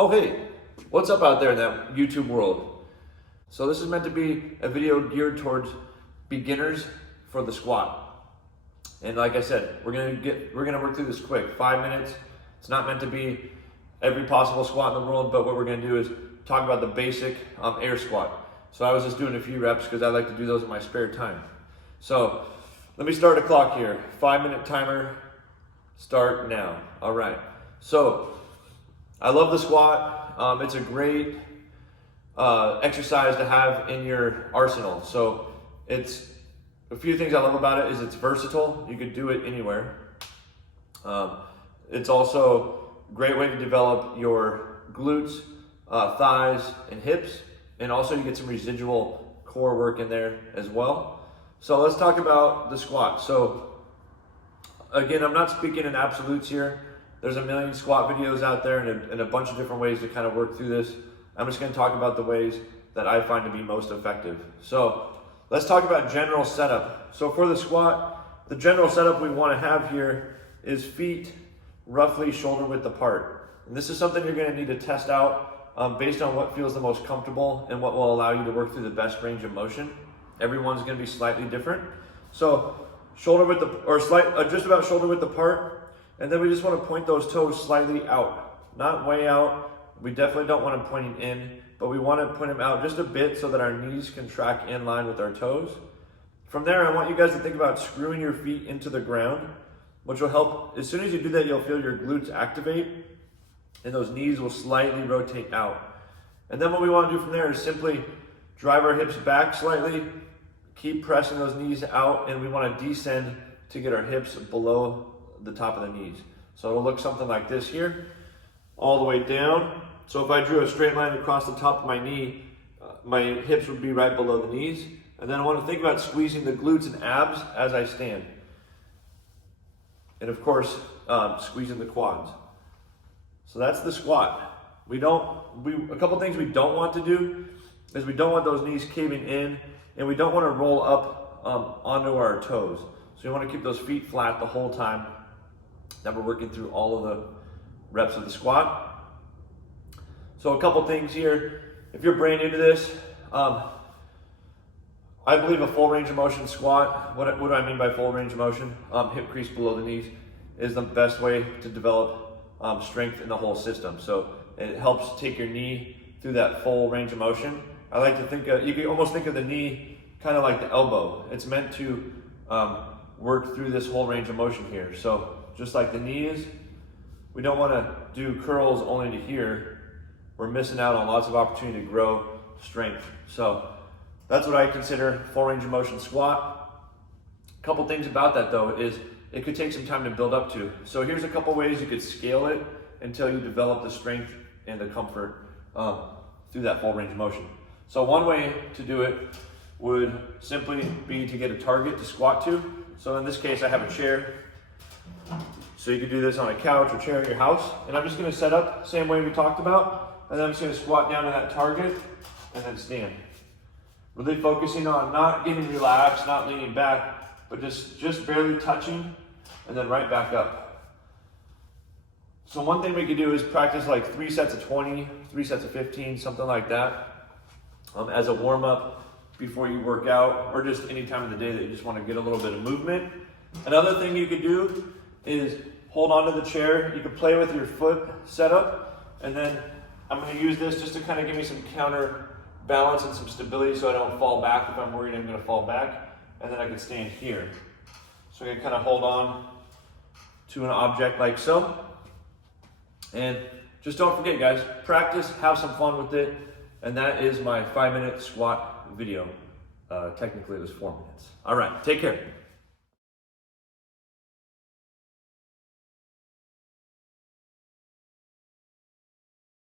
Oh hey, what's up out there in that YouTube world? So this is meant to be a video geared towards beginners for the squat. And like I said, we're gonna work through this quick, 5 minutes. It's not meant to be every possible squat in the world, but what we're gonna do is talk about the basic air squat. So I was just doing a few reps because I like to do those in my spare time. So let me start a clock here. 5-minute timer, start now. All right, so I love the squat. It's a great exercise to have in your arsenal. So it's a few things I love about it is it's versatile. You could do it anywhere. It's also a great way to develop your glutes, thighs, and hips. And also you get some residual core work in there as well. So let's talk about the squat. So again, I'm not speaking in absolutes here. There's a million squat videos out there and a bunch of different ways to kind of work through this. I'm just going to talk about the ways that I find to be most effective. So let's talk about general setup. So for the squat, the general setup we want to have here is feet roughly shoulder width apart. And this is something you're going to need to test out based on what feels the most comfortable and what will allow you to work through the best range of motion. Everyone's going to be slightly different. So shoulder width or just about shoulder width apart. And then we just want to point those toes slightly out, not way out. We definitely don't want them pointing in, but we want to point them out just a bit so that our knees can track in line with our toes. From there, I want you guys to think about screwing your feet into the ground, which will help. As soon as you do that, you'll feel your glutes activate and those knees will slightly rotate out. And then what we want to do from there is simply drive our hips back slightly, keep pressing those knees out, and we want to descend to get our hips below the top of the knees. So it'll look something like this here, all the way down. So if I drew a straight line across the top of my knee, my hips would be right below the knees. And then I want to think about squeezing the glutes and abs as I stand. And of course, squeezing the quads. So that's the squat. A couple things we don't want to do is we don't want those knees caving in, and we don't want to roll up onto our toes. So you want to keep those feet flat the whole time that we're working through all of the reps of the squat. So a couple things here. If you're brand new to this, I believe a full range of motion squat, what do I mean by full range of motion? Hip crease below the knees is the best way to develop strength in the whole system. So it helps take your knee through that full range of motion. I like to think, you can almost think of the knee kind of like the elbow. It's meant to work through this whole range of motion here. So just like the knees, we don't want to do curls only to here. We're missing out on lots of opportunity to grow strength. So that's what I consider full range of motion squat. A couple things about that though is it could take some time to build up to. So here's a couple ways you could scale it until you develop the strength and the comfort through that full range of motion. So one way to do it would simply be to get a target to squat to. So in this case, I have a chair. So you could do this on a couch or chair in your house. And I'm just gonna set up the same way we talked about. And then I'm just gonna squat down to that target and then stand. Really focusing on not getting relaxed, not leaning back, but just barely touching and then right back up. So one thing we could do is practice like 3 sets of 20, 3 sets of 15, something like that as a warm up before you work out, or just any time of the day that you just want to get a little bit of movement. Another thing you could do is hold on to the chair. You could play with your foot setup, and then I'm going to use this just to kind of give me some counter balance and some stability so I don't fall back if I'm worried I'm going to fall back, and then I can stand here. So I can kind of hold on to an object like so. And just don't forget, guys, practice, have some fun with it, and that is my 5-minute squat video. Technically it was 4 minutes. All right, take care.